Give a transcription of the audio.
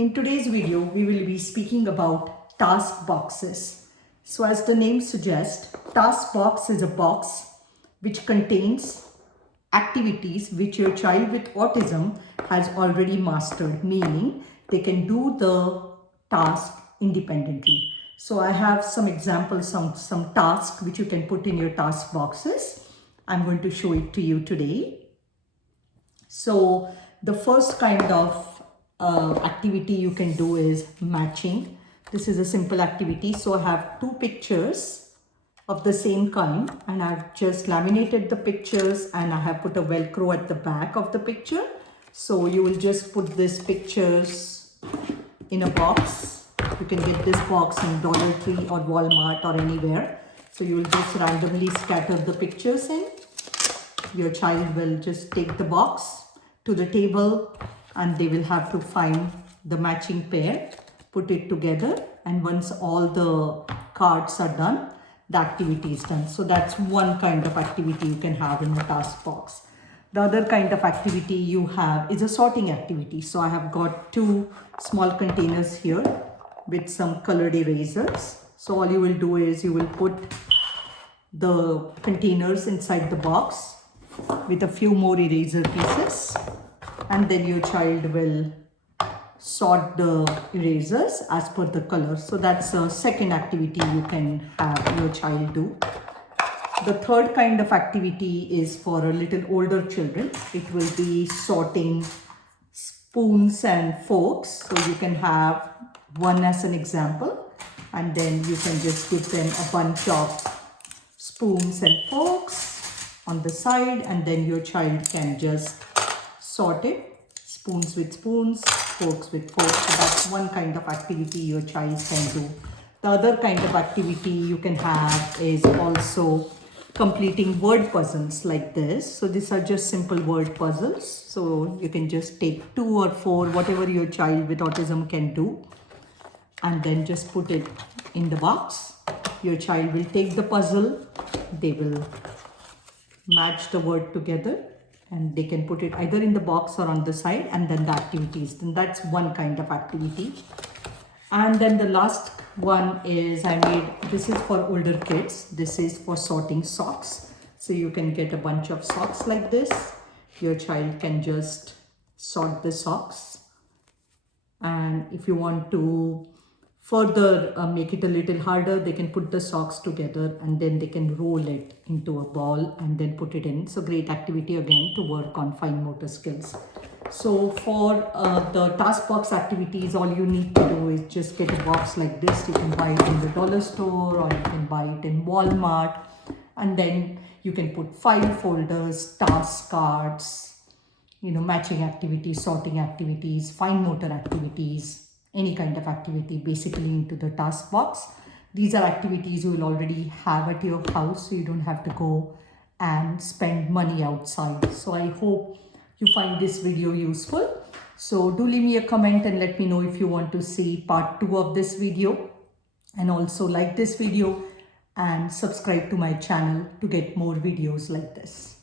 In today's video, we will be speaking about task boxes. So as the name suggests, task box is a box which contains activities which your child with autism has already mastered, meaning they can do the task independently. So I have some examples, some tasks which you can put in your task boxes. I'm going to show it to you today. So the first kind of activity you can do is matching. This is a simple activity. So I have two pictures of the same kind and I've just laminated the pictures and I have put a Velcro at the back of the picture. So you will just put these pictures in a box. You can get this box in Dollar Tree or Walmart or anywhere. So you will just randomly scatter the pictures in. Your child will just take the box to the table and they will have to find the matching pair, put it together, and once all the cards are done, the activity is done. So that's one kind of activity you can have in the task box. The other kind of activity you have is a sorting activity. So I have got two small containers here with some colored erasers. So all you will do is you will put the containers inside the box with a few more eraser pieces, and then your child will sort the erasers as per the color. So that's a second activity you can have your child do. The third kind of activity is for a little older children. It will be sorting spoons and forks. So you can have one as an example, and then you can just give them a bunch of spoons and forks on the side, and then your child can just sort it, spoons with spoons, forks with forks. So that's one kind of activity your child can do. The other kind of activity you can have is also completing word puzzles like this. So these are just simple word puzzles. So you can just take 2 or 4, whatever your child with autism can do, and then just put it in the box. Your child will take the puzzle, they will match the word together, and they can put it either in the box or on the side, and then the activity is done. That's one kind of activity. And then the last one is this is for older kids. This is for sorting socks. So you can get a bunch of socks like this. Your child can just sort the socks. And if you want to further make it a little harder, they can put the socks together and then they can roll it into a ball and then put it in. So great activity again to work on fine motor skills. So for the task box activities, all you need to do is just get a box like this. You can buy it in the dollar store or you can buy it in Walmart, and then you can put file folders, task cards, matching activities, sorting activities, fine motor activities, any kind of activity basically into the task box. These are activities you will already have at your house, so you don't have to go and spend money outside. So I hope you find this video useful. So do leave me a comment and let me know if you want to see part 2 of this video, and also like this video and subscribe to my channel to get more videos like this.